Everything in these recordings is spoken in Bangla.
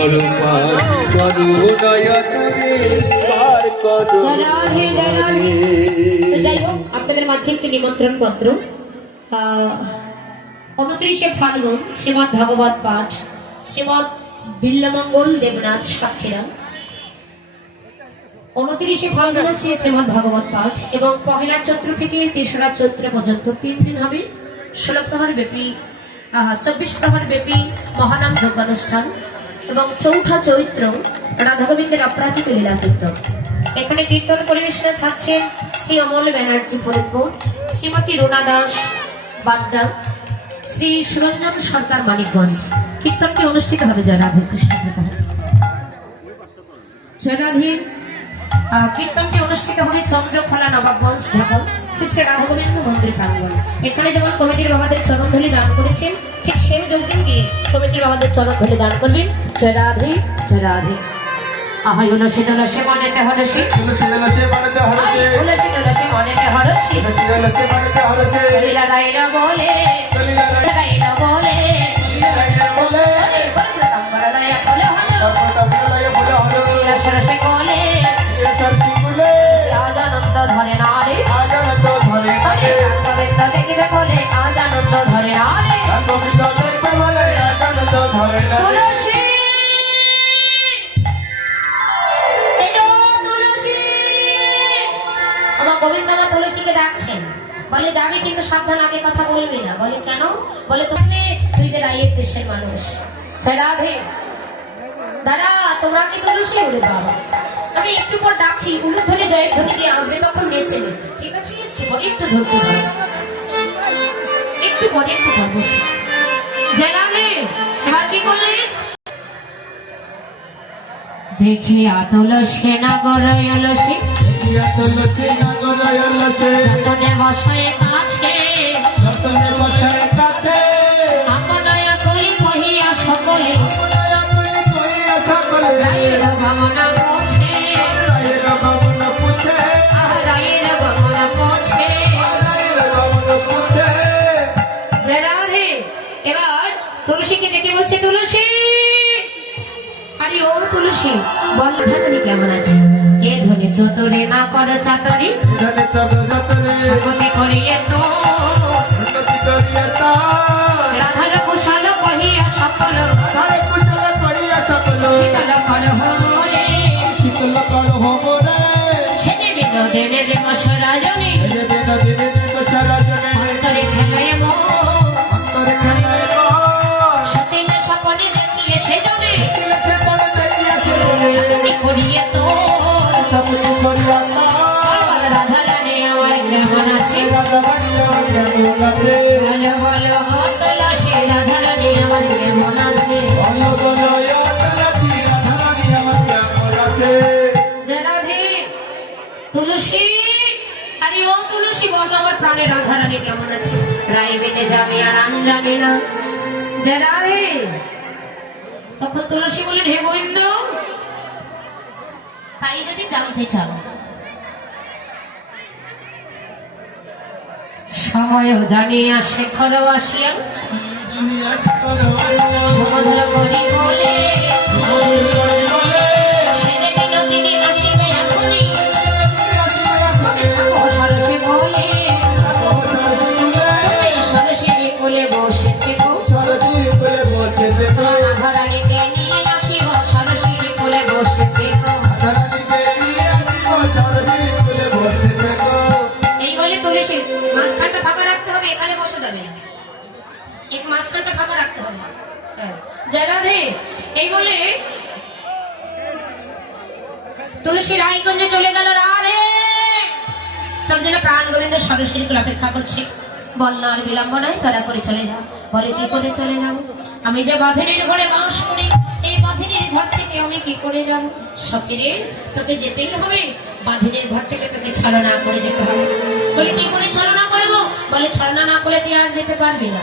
পার পার করো হোক আপনাদের মাঝে একটি নিমন্ত্রণ পত্র উনত্রিশে ফাল্গুন শ্রীমৎ ভাগবত পাঠ শ্রীমৎ বিল্লমঙ্গল দেবনাথ সাক্ষীরা উনত্রিশে ফাল্গুন হচ্ছে শ্রীমৎ ভাগবত পাঠ এবং পহেলা চৈত্র থেকে তেসরা চৈত্র পর্যন্ত তিন দিন হবে। ষোলো প্রহর ব্যাপী চব্বিশ প্রহর ব্যাপী মহানাম যোগানুষ্ঠান এবং চৌঠা চৈত্র রাধা গোবিন্দের অপরাধিত লীলা কীর্তন। এখানে কীর্তন পরিবেশনে থাকছেন শ্রী অমল ব্যানার্জি ফরিদপুর শ্রীমতী রুনা দাস বাড্ডা শ্রী সুরঞ্জন সরকার মানিকগঞ্জ। কীর্তনটি অনুষ্ঠিত হবে জয় রাধে কৃষ্ণ। আহ, কীর্তনটি অনুষ্ঠিত হবে চন্দ্রখলা নবাবগঞ্জ ঢাকা শ্রী শ্রী রাধা গোবিন্দ মন্দির প্রাঙ্গণ। এখানে যেমন কমিটির বাবাদের চরণধলি দান করেছেন ঠিক সেই গিয়ে কমিটির চরণ চরণধলি দান করবেন। জয় রাধে জয় রাধে। আহাই উলসি তুলসী মনেতে হরসি তুলসী তুলসী মনেতে হরসি তুলসী তুলসী লীলা রাইরা বলে গোবিন্দ দেখিবে বলে বলে আগান তো ধরে আমার গোবিন্দ আমার তুলসীকে ডাকছেন। বলে, যাবে কিন্তু সাবধান, আগে কথা বলবি না। বলে, কেন? বলে, তুমি, তুই যে রাইয়ের মানুষ। সে রাধে। দাদা, তোমরা কি তুলসী বলে বাবা আমি একটু পর ডাকছি উলুর ধরে জয়ের ধ্বনি দিয়ে আসবে তখন নেচে নেচে। ঠিক আছে? একটু পরে একটু ধৈর্য ধরো। একটু পরে একটু পর বসো। জয় এবার কি করলে? দেখে আতল সেনা গরয়ল সে। ইয়া তুলসী নগর আলছে যতনে বসে কাছে বলছে তুলসী। আরে ও তুলসী বল ধারণী কেমন আছে? এ ধনে চতরে না করো চাতরে। করিয়ে তো। রাধার কুশল কহিয়া সকল শীতল কর হরে শীতল কর হবরে সেনে বিনোদনে যে মশরাজনে অন্তরে খেলয়ে মো আরে ও তুলসী, বল আমার প্রাণের রাধা কেমন আছে? রায় বেনে যাবে আর আন জানে না। তখন তুলসী বলেন হে গোবিন্দ, তাই যদি জানতে চাও সময় জানিয়া শেখর আসিয়া সমুদ্র করি বলে এক মাঝখানটা ফাঁকা রাখতে হবে হ্যাঁ। জয় এই বলে তুলসী রায়গঞ্জে চলে গেল রাধে তোর যেন প্রাণ গোবিন্দ সরস্বতী অপেক্ষা করছে বল আর বিলম্ব নয় তারা করে চলে যাও বলে কি করে চলে যাব আমি যে বাঁধেনের ঘরে বাস করি এই বাঁধেনের ঘর থেকে আমি কি করে যাব? সকিরে তোকে যেতেই হবে। বাঁধেনের ঘর থেকে তোকে ছলনা করে যেতে হবে। বলে কি করে ছলনা করব? বলে ছলনা না করে তুই আর যেতে পারবি না।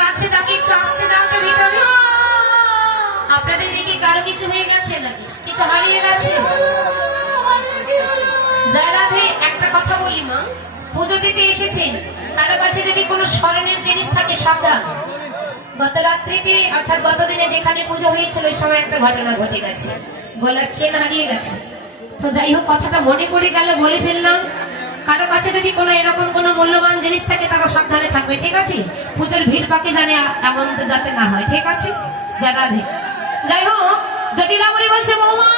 কাছে তাকে একটু আসতে ভিতরে। আপনাদের দিকে কারও কিছু হয়ে গেছে নাকি? কিছু হারিয়ে গেছে? জায়গাতে একটা কথা বলি মা। পুজো দিতে এসেছেন। কারও কাছে যদি কোনো স্মরণের জিনিস থাকে সাবধান গত রাত্রিতে, অর্থাৎ গত দিনে যেখানে পুজো হয়েছিল, ওই সময় একটা ঘটনা ঘটে গেছে। গলার চেন হারিয়ে গেছে। তো যাই হোক, কথাটা মনে পড়ে গেল বলে ফেললাম। কারও কাছে যদি কোনো এরকম কোনো মূল্যবান জিনিস থাকে, তারা সাবধানে থাকবে, ঠিক আছে? পুজোর ভিড় পাকে জানে এমন যাতে না হয়, ঠিক আছে? যারা যাই হোক, যদি রাবণী বলছে বৌমা